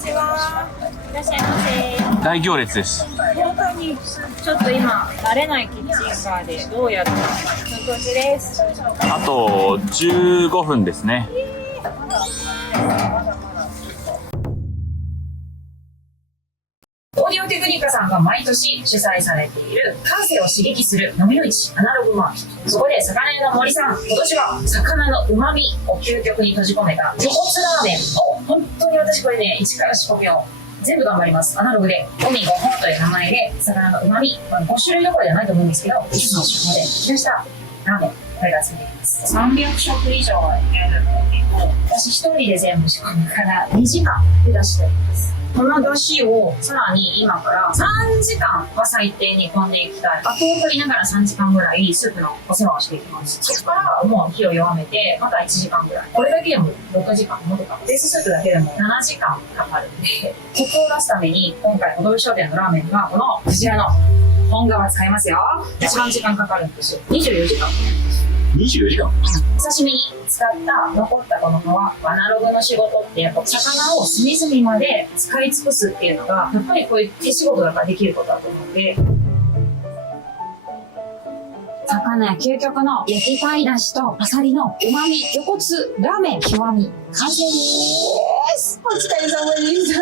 ちは。いらっしゃいませ。大行列です。本当にちょっと今慣れないキッチンカーでどうやるか奮闘中です。あと15分ですね。オーディオテクニカさんが毎年主催されている感性を刺激する飲みの市アナログマーケット。そこで魚屋の森さん、今年は魚の旨味を究極に閉じ込めた魚骨ラーメンを、本当に私これね、一から仕込みを全部頑張ります。アナログで5味5本という名前で魚の旨味、5種類どころではないと思うんですけど、5つの手法で引き出したラーメン、これがついています。300食以上やるんだけど、私一人で全部仕込むから2時間で出しております。この出汁をさらに今から3時間は最低煮込んでいきたい。アクを取りながら3時間ぐらいスープのお世話をしていきます。そこからもう火を弱めて、また1時間ぐらい。これだけでも6時間もとか、ベーススープだけでも7時間かかるんで、コクを出すために今回踊る商店のラーメンがこのクジラの本革使いますよ。一番時間かかるんですよ。24時間。24時間。お刺身に使った残ったこの皮、アナログの仕事ってやっぱ魚を隅々まで使い尽くすっていうのがやっぱりこういう手仕事だからできることだと思うんで、魚や究極の焼き貝だしとアサリの旨味魚骨ラーメン極み完成です。お疲れ様でした。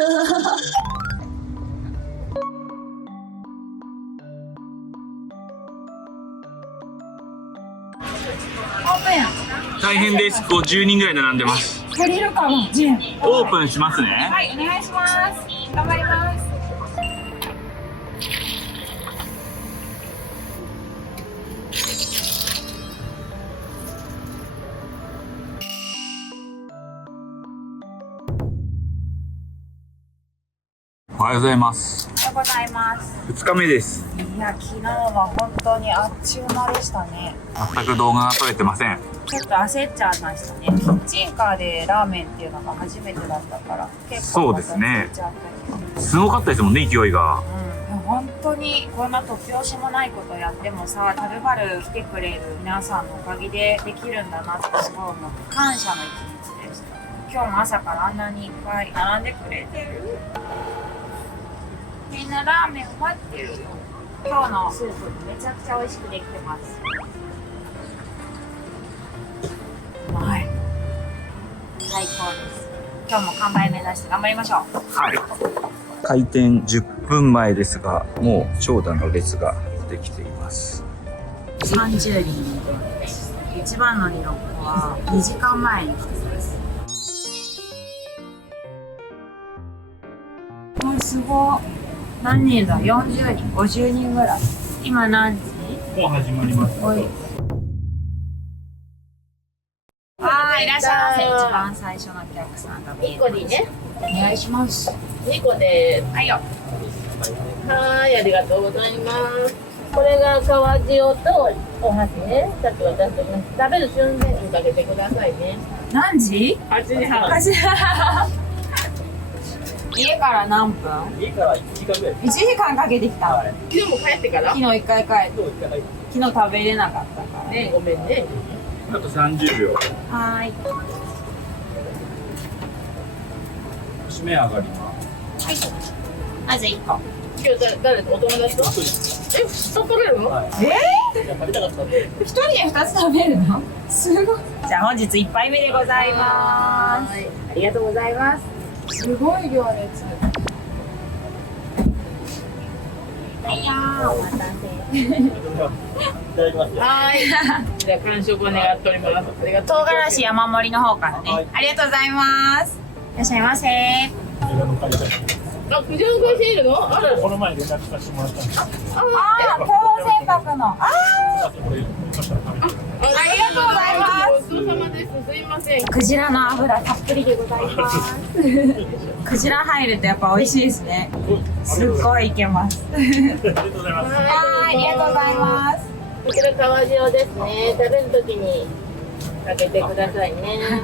大変です。50人ぐらい並んでます。足りるかな。オープンしますね。はい、お願いします。頑張ります。おはようございます。おはようございます。2日目です。いや、昨日は本当にあっちゅう間でしたね。全く動画が撮れてません。ちょっと焦っちゃいましたね。キッチンカーでラーメンっていうのが初めてだったから結構そうですね焦っちゃったり。すごかったですもんね、勢いが。本当にこんな突拍子もないことやってもさ、はるばる来てくれる皆さんのおかげでできるんだなってすごい思って感謝の一日でした。今日も朝からあんなにいっぱい並んでくれてる。みんなラーメンを待ってるよ。今日のスープめちゃくちゃ美味しくできてます。うまい。最高です。今日も完売目指して頑張りましょう。はい。開店10分前ですが、もう長蛇の列ができています。30人です。一番乗りの子は2時間前に来てます。すごい。何人だ ?40 人、50人ぐらい。今何時？もう始まります。はい、いらっしゃいませ。一番最初のお客さんが見えます。2個でいいね。お願いします。2個ではいよ。はい、ありがとうございます。これが川塩とお箸ね。さっき渡してます。食べる瞬間にかけてくださいね。何時8時半。家から何分？家から1時間ぐらい。1時間かけてきた。はい、昨日も帰ってから昨日1回帰って。昨日食べれなかったからね。ごめんね。あと30秒。はい。締め上がります。はい。まず1個。今日誰とお友達と？取れるの？食べたかったんで。1人で2つ食べるの？すごい。じゃあ本日1杯目でございます。ありがとうございます。すごい行列。はいやー、お待たせ。いただきます。はい。じゃあ完食を願っております。ありがとう。唐辛子山盛りの方からね。ありがとうございます。いらっしゃいませ。あ、クジラの会社いるの？あら。この前連絡させてもらったんです。ああ、共同船舶の。ああ。ありがとうございます。ごちそうさまです。すいません。クジラの油たっぷりでございます。クジラ入るとやっぱ美味しいですね。すっごいいけます。ありがとうございます。はい、ありがとうございます。こちら川塩ですね。食べるときにかけてくださいね。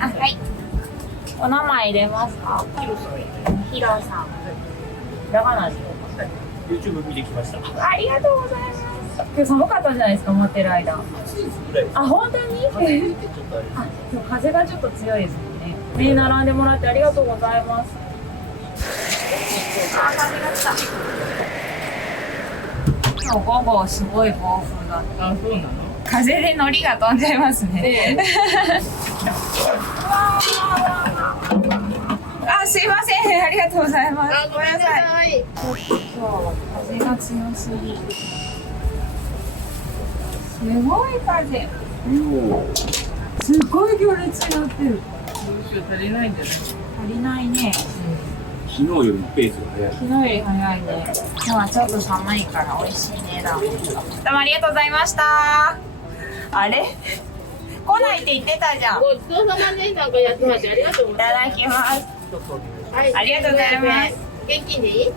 あ、はい。お名前入れますか？ヒロさん。ひらがなですか？YouTube 見てきました。ありがとうございます。今日寒かったんじゃないですか、持ってる間。あ、本当に？あ、今日風がちょっと強いですもんね。ね、並んでもらってありがとうございます。あ、風が来た。今日午後すごい暴風が。あ、そうなの？風で海苔が飛んじゃいますね。あ、すいません、ありがとうございます。あ、ごめんなさい。今日は風が強すぎ。すごい風。すごい行列になってる。足りないんじゃない？足りないね。昨日よりもペースが速い。昨日より早いね。今日はちょっと寒いから美味しいねラーメン。どうもありがとうございました。あれ？来ないって言ってたじゃん。ごちそうさまでなんかやってましてありがとうごいざいます。ただきます。はい、ありがとうございます。現金でいい？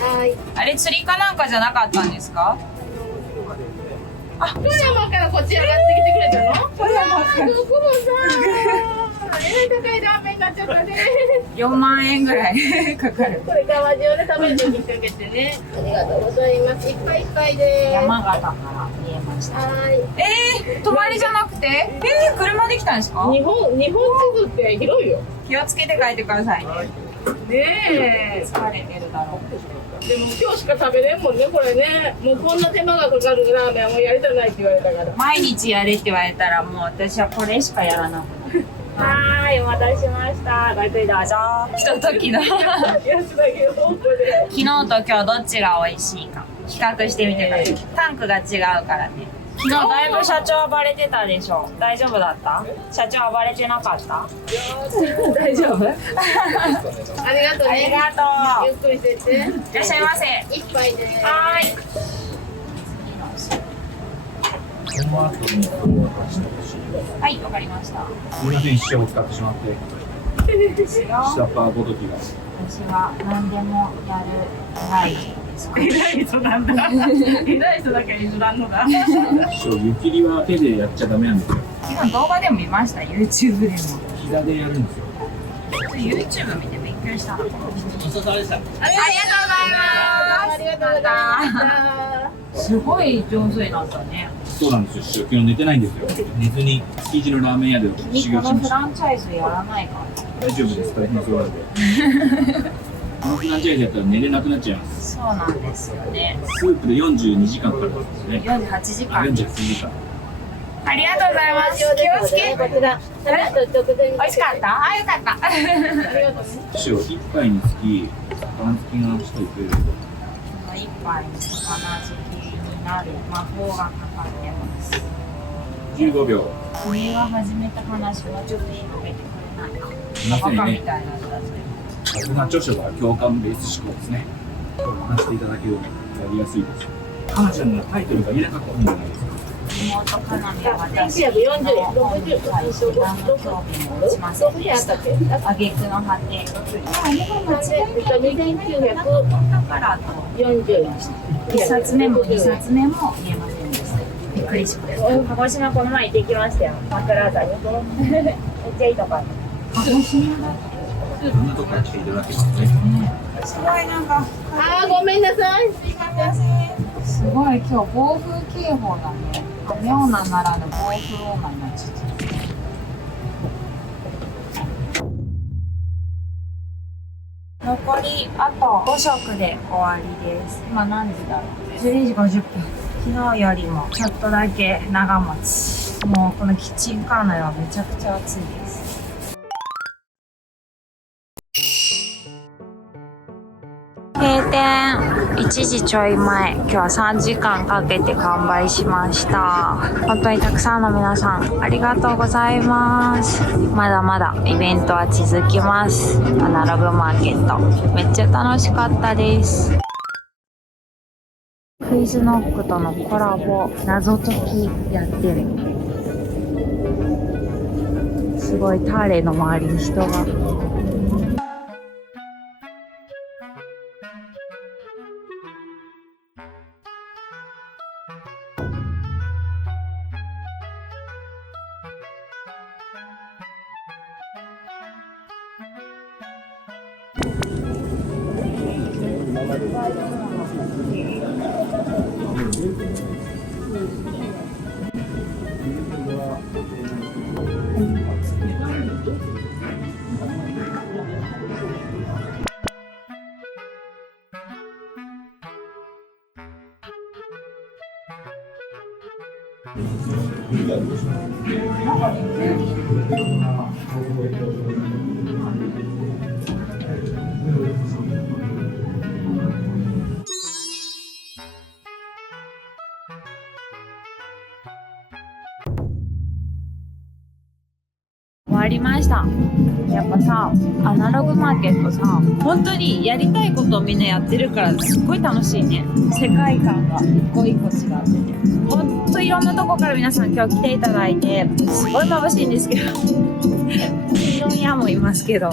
はい。あれ釣りかなんかじゃなかったんですか？富山からこっち上がってきてくれたの？富山からどこもさ、高いラーメンになっちゃったね。4万円ぐらいかかる。これ川塩で食べる時にかけてね。ありがとうございます。いっぱいいっぱいで山形から見えました。はい。泊まりじゃなくて？車で来たんですか？日本地図って広いよ。気をつけて帰ってくださいね。ねえ。疲れてるだろう。でも今日しか食べれんもんね、これね。もうこんな手間がかかるラーメンはもうやりたないって言われたから。毎日やれって言われたらもう私はこれしかやらなくなる。はーい、お待たせしました。ごゆっくりどうぞ。ひとときの昨やつだけど、本当で。日と今日どっちが美味しいか比較してみてください。タンクが違うからね。昨日だいぶ社長暴れてたでしょ。大丈夫だった？社長暴れてなかった？大丈夫？ありがとうね。ありがとう。ゆっくりしてって。いらっしゃいませ。一杯で。はーい。はい、わかりました。すみません、塩を使ってしまって。下っ端ごときが。私は何でもやる偉いですか？偉い人なんだ。偉い人だけ譲らんのだ。塩、湯切りは手でやっちゃダメなんですよ。昨日動画でも見ました、YouTube でも。膝でやるんですよ。YouTube 見てびっくりした。ありがとうございます。ありがとうございますごい上手になったね。そうなんですよ。昨日寝てないんですよ。寝ずに築地のラーメン屋で修君このフ行しました。ランチャイズやらないから。大丈夫です。大変そうなんで。このフランチャイズやったら寝れなくなっちゃいます。そうなんですよね。スープで42時間かかるんですよね。 48時間。 48時間。ありがとうございます。気をつけ。こちら。直前に。美味しかったあ、よかった。ありがとうね。塩1杯につき魚付きが1人増えると。この一杯に魚好きになる魔法がかかってます。15秒。君が始めた話もちょっと広げてくれないか。すいませんねバカみたいなんだぜ。さすが著書が共感ベース思考ですね。話していただけるのがやりやすいです。かなちゃんのタイトルが言えなかったんじゃないですか。妹かなみは私1940の本に対して何の興味も持ちませんでした。挙句の果て。だからと1冊目も2冊目も言えませんでした。びっくりしました。鹿児島この前行ってきましたよ。枕あたり。めっちゃいいとこある。鹿児島だ。いろんなとこから来ていただけますね。すごいなんか。あー、ごめんなさい。すいません。すごい今日暴風警報だね。妙なならぬ暴風オーマーになっちゃった。残りあと5食で終わりです。今何時だろう。12時50分。昨日よりもちょっとだけ長持ち。もうこのキッチンカー内はめちゃくちゃ暑いです。閉店1時ちょい前。今日は3時間かけて完売しました。本当にたくさんの皆さんありがとうございます。まだまだイベントは続きます。アナログマーケットめっちゃ楽しかったです。クイズノックとのコラボ謎解きやってる。すごいターレの周りに人が。終わりました。やっぱさ、アナログマーケットさ、本当にやりたいことをみんなやってるからすっごい楽しいね。世界観が一個一個違ってて、本当いろんなとこから皆さん今日来ていただいて、すごい眩しいんですけどいろんなもいますけど、やっ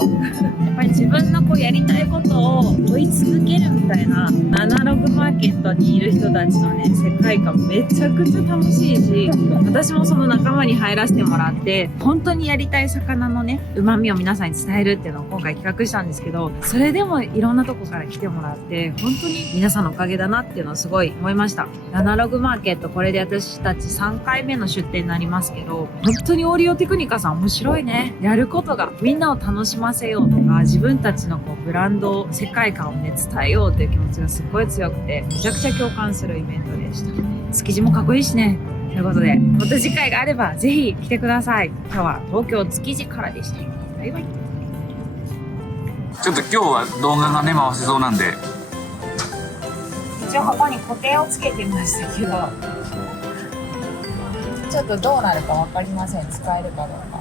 ぱり自分のやりたいことを追い続けるみたいな、アナログマーケットにいる人たちのね、世界観めちゃくちゃ楽しいし、私もその仲間に入らせてもらって、本当にやりたい魚のね、旨味を皆さんに伝えるっていうのを今回企画したんですけど、それでもいろんなとこから来てもらって、本当に皆さんのおかげだなっていうのをすごい思いました。アナログマーケット、これで私たち3回目の出店になりますけど、本当にオーディオテクニカさん面白いね。やることがみんなを楽しませようとか、自分たちのブランド、世界観をね、伝えようっていう気持ちがすごい強くて、めちゃくちゃ共感するイベントでした。築地もかっこいいしね。ということで、また次回があればぜひ来てください。今日は東京築地からでした。バイバイ。ちょっと今日は動画がね回せそうなんで、一応ここに固定をつけてましたけど、ちょっとどうなるかわかりません。使えるかどうか。